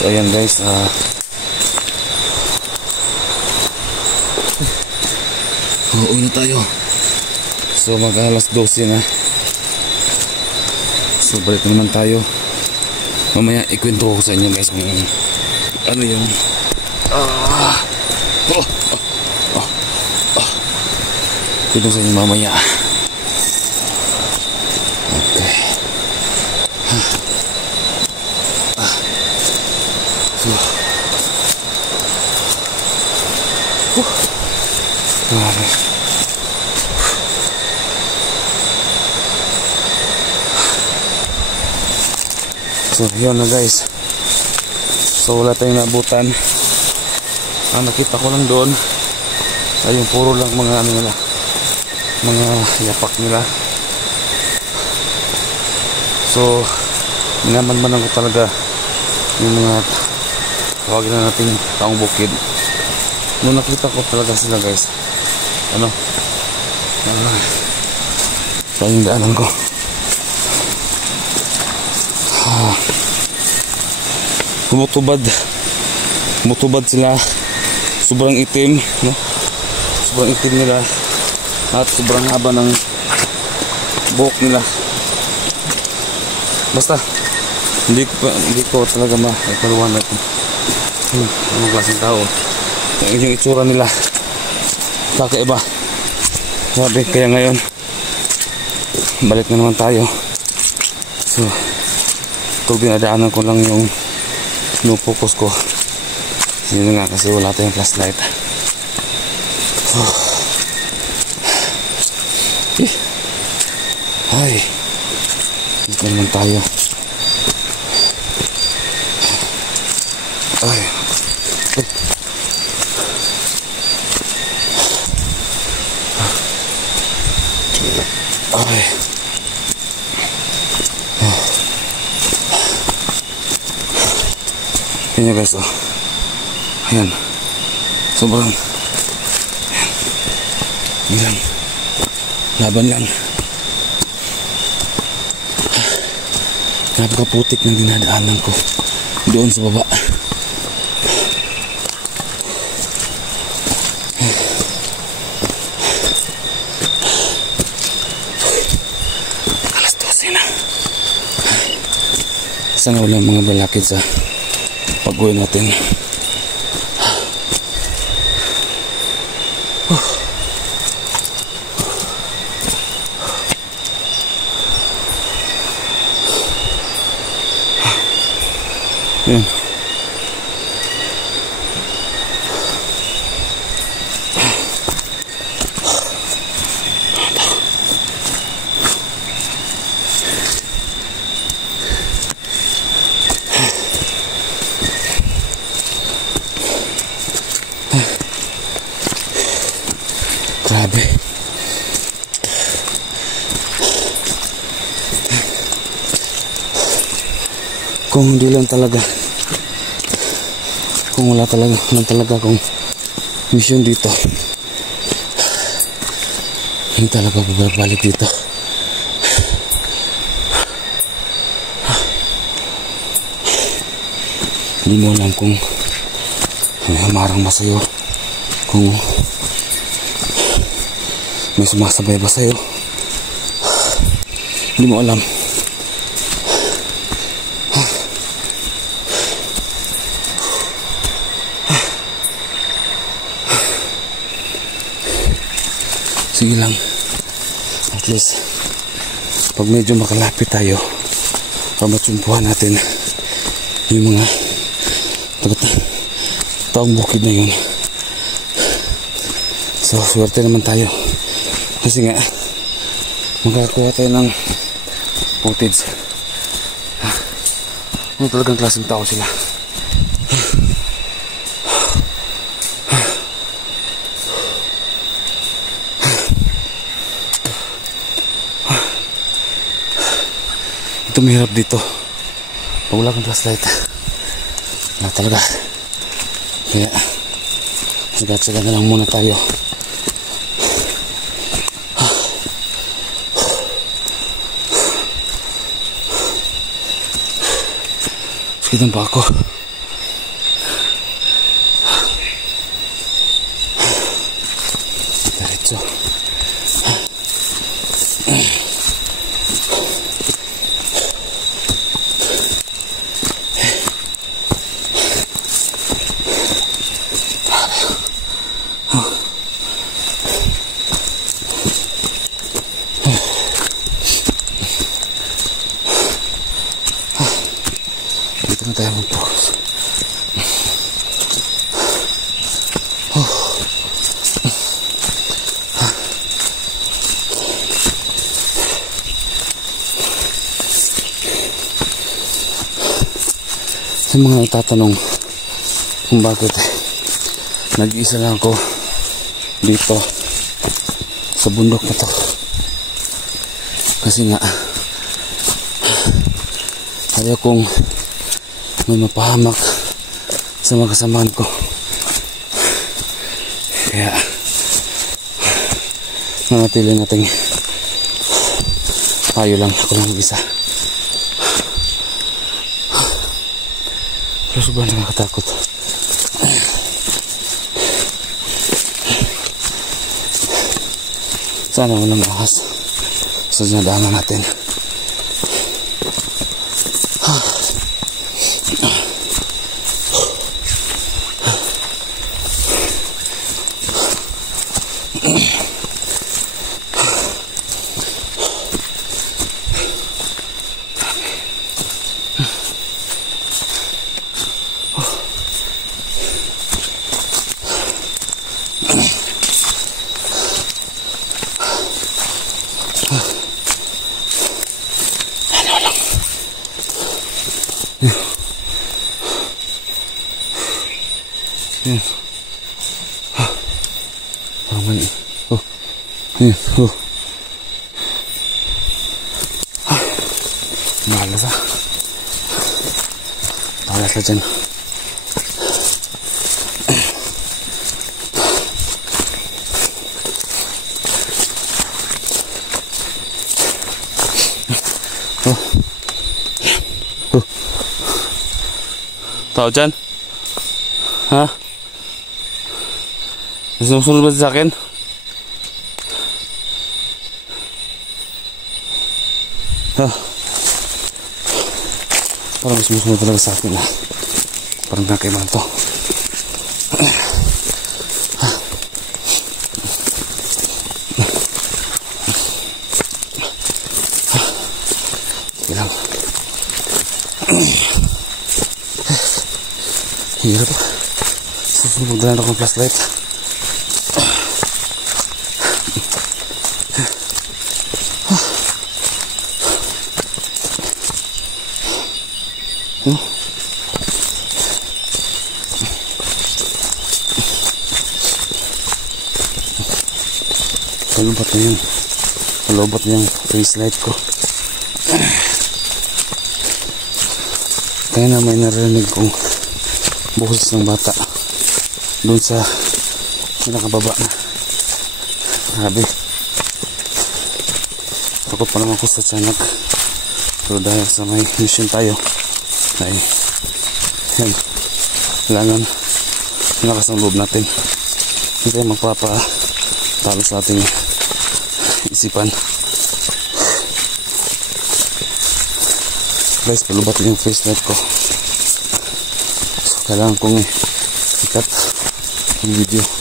So ayan guys, uuwi na tayo. So mag alas 12 na. So balik na naman tayo. Mamaya ikwento ko sa inyo guys kung ano yung kwento sa inyo mamaya. Okay. So yun na guys. So wala tayong nabutan. Ang nakita ko lang doon ay yung puro lang mga ano nila, mga yapak nila. So minaman-manan ko talaga yung mga tawagin na natin taong bukid. Nung nakita ko talaga sila guys, ano, sa yung daanan ko, kumutubad sila. Sobrang itim, no? Sobrang itim nila at sobrang haba ng buhok nila. Basta hindi ko talaga mapaliwanag kung anong klaseng tao. Yung itsura nila kakaiba. Sabi kaya ngayon balik na naman tayo. So ito dinadaanan ko lang yung focus ko. Yun nga kasi wala tayong flashlight. Ay, dito naman tayo. Ay. Ay. Yan guys, oh. Ayan. Sobrang. Ayan. Bilang. Laban lang. Napakaputik ng dinadaanan ko doon sa baba. Alas 12 na. Sana walang mga balakid sa pag-uwi natin. Yan. Grabe. Kung hindi lang talaga, kung wala talaga akong mission dito, hindi talaga babalik dito. Hindi mo alam kung may hamarang ba sa'yo, kung may sumasabay ba sa'yo. Hindi mo alam. Sige lang, at least pag medyo makalapit tayo, para matsumpuhan natin yung mga taong bukid na yun. So swerte naman tayo kasi nga magkakakuha tayo ng footage. Ano talagang klaseng tao sila. Ito mahirap dito pag wala kang flashlight na talaga, kaya sagat-sagat na lang muna tayo. Sakitan pa ako. dito na tayo mag-focus. Sa mga itatanong kung bakit nag-iisa lang ako dito sa bundok na to, kasi nga ayaw kong may mapahamak sa mga kasamahan ko, kaya nanatili nating tayo lang, ako lang mag-isa. Pero sobrang nakakatakot. Sana walang ahas sa dinadaanan natin. Ayan. Parang mali. Oh. Ayan. Oh. Malas ah. Malas na dyan. Oh. Oh. Tao dyan? Ha? Sumusunod ba sa akin? Parang sumusunod talaga sa akin. Parang nakaiman to. Sige lang. Hirap. Susunod magdalan ako ng flashlight. Kalobot na yung face light ko. Kaya na may narinig kong boses ng bata doon sa nakababa na. Grabe, takot pa naman ako sa tiyanak, pero dahil sa may mission tayo ay yan, kailangan malakas ang loob natin, hindi tayo magpapatalo sa ating isipan. Guys, palubat yung face light ko, so kailangan kong ikat yung video.